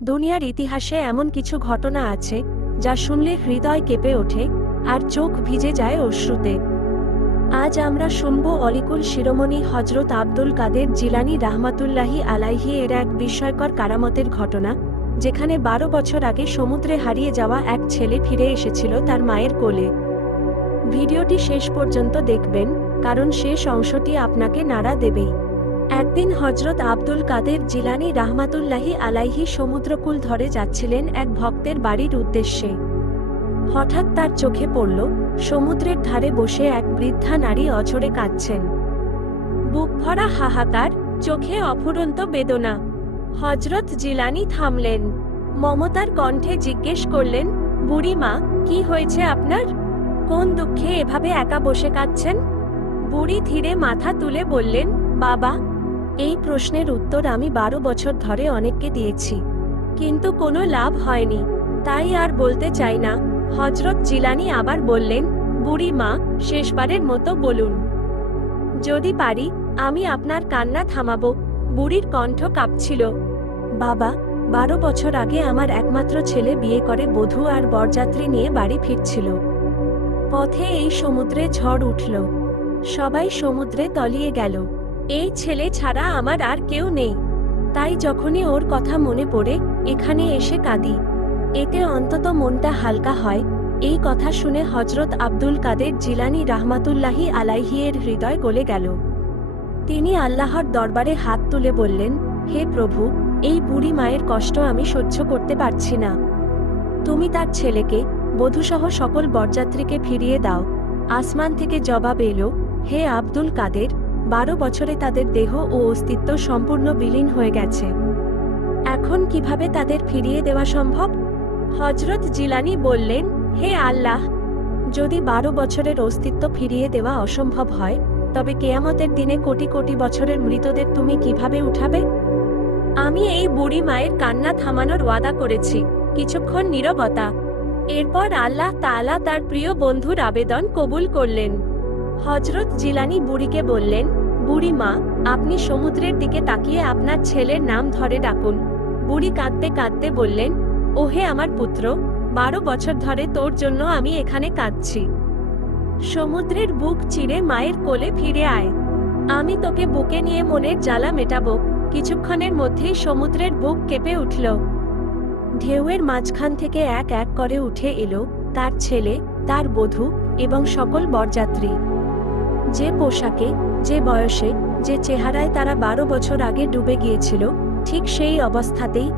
দুনিয়ার ইতিহাসে এমন কিছু ঘটনা আছে যা শুনলে হৃদয় কেঁপে ওঠে আর চোখ ভিজে যায় অশ্রুতে। আজ আমরা শুনব অলিকুল শিরোমণি হজরত আব্দুল কাদের জিলানী রাহমাতুল্লাহি আলাইহি এর এক বিস্ময়কর কারামতের ঘটনা, যেখানে ১২ বছর আগে সমুদ্রে হারিয়ে যাওয়া এক ছেলে ফিরে এসেছিল তার মায়ের কোলে। ভিডিওটি শেষ পর্যন্ত দেখবেন, কারণ শেষ অংশটি আপনাকে নাড়া দেবেই। একদিন হজরত আব্দুল কাদের জিলানী রাহমাতুল্লাহি আলাইহি সমুদ্রকূল ধরে যাচ্ছিলেন এক ভক্তের বাড়ির উদ্দেশ্যে। হঠাৎ তার চোখে পড়ল, সমুদ্রের ধারে বসে এক বৃদ্ধা নারী অঝরে কাঁদছেন। বুক ভরা হাহাকার, চোখে অফুরন্ত বেদনা। হজরত জিলানী থামলেন, মমতার কণ্ঠে জিজ্ঞেস করলেন, বুড়ি মা, কি হয়েছে আপনার? কোন দুঃখে এভাবে একা বসে কাঁদছেন? বুড়ি ধীরে মাথা তুলে বললেন, বাবা, এই প্রশ্নের উত্তর আমি ১২ বছর ধরে অনেককে দিয়েছি, কিন্তু কোনো লাভ হয়নি, তাই আর বলতে চাই না। হজরত জিলানী আবার বললেন, বুড়ি মা, শেষবারের মতো বলুন, যদি পারি আমি আপনার কান্না থামাবো। বুড়ির কণ্ঠ কাঁপছিল। বাবা, ১২ বছর আগে আমার একমাত্র ছেলে বিয়ে করে বধূ আর বরযাত্রী নিয়ে বাড়ি ফিরছিল। পথে এই সমুদ্রে ঝড় উঠল, সবাই সমুদ্রে তলিয়ে গেল। এই ছেলে ছাড়া আমার আর কেউ নেই, তাই যখনই ওর কথা মনে পড়ে এখানে এসে কাঁদি, এতে অন্তত মনটা হালকা হয়। এই কথা শুনে হজরত আব্দুল কাদের জিলানী রাহমাতুল্লাহি আলাইহি এর হৃদয় গলে গেল। তিনি আল্লাহর দরবারে হাত তুলে বললেন, হে প্রভু, এই বুড়ি মায়ের কষ্ট আমি সহ্য করতে পারছি না। তুমি তার ছেলেকে, বধূসহ সকল বরযাত্রীকে ফিরিয়ে দাও। আসমান থেকে জবাব এলো, হে আব্দুল কাদের, ১২ বছরে তাদের দেহ ও অস্তিত্ব সম্পূর্ণ বিলীন হয়ে গেছে। এখন কিভাবে তাদের ফিরিয়ে দেওয়া সম্ভব? হজরত জিলানী বললেন, হে আল্লাহ, যদি ১২ বছরের অস্তিত্ব ফিরিয়ে দেওয়া অসম্ভব হয়, তবে কেয়ামতের দিনে কোটি কোটি বছরের মৃতদের তুমি কিভাবে উঠাবে? আমি এই বুড়ি মায়ের কান্না থামানোর ওয়াদা করেছি। কিছুক্ষণ নীরবতা। এরপর আল্লাহ তাআলা তার প্রিয় বন্ধুর আবেদন কবুল করলেন। হজরত জিলানী বুড়িকে বললেন, বুড়ি মা, আপনি সমুদ্রের দিকে তাকিয়ে আপনার ছেলের নাম ধরে ডাকুন। বুড়ি কাঁদতে কাঁদতে বললেন, ওহে আমার পুত্র, ১২ বছর ধরে তোর জন্য আমি এখানে কাঁদছি। সমুদ্রের বুক চিরে মায়ের কোলে ফিরে আয়। আমি তোকে বুকে নিয়ে মনের জ্বালা মেটাবো। কিছুক্ষণের মধ্যেই সমুদ্রের বুক কেঁপে উঠল। ঢেউয়ের মাঝখান থেকে এক এক করে উঠে এলো তার ছেলে, তার বধূ এবং সকল বরযাত্রী। যে পোশাকে, যে বয়সে, যে চেহারায় তারা ১২ বছর আগে ডুবে গিয়েছিল, ঠিক সেই অবস্থাতেই।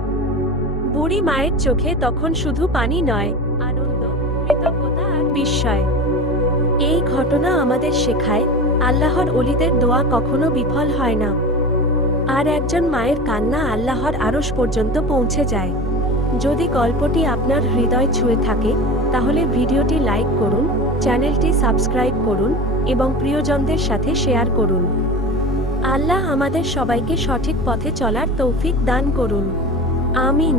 বুড়ি মায়ের চোখে তখন শুধু পানি নয়, আনন্দ, কৃতজ্ঞতা আর বিস্ময়। এই ঘটনা আমাদের শেখায়, আল্লাহর ওলিদের দোয়া কখনো বিফল হয় না, আর একজন মায়ের কান্না আল্লাহর আরশ পর্যন্ত পৌঁছে যায়। যদি গল্পটি আপনার হৃদয় ছুঁয়ে থাকে, তাহলে ভিডিওটি লাইক করুন, চ্যানেলটি সাবস্ক্রাইব করুন এবং প্রিয়জনদের সাথে শেয়ার করুন। আল্লাহ আমাদের সবাইকে সঠিক পথে চলার তৌফিক দান করুন। আমিন।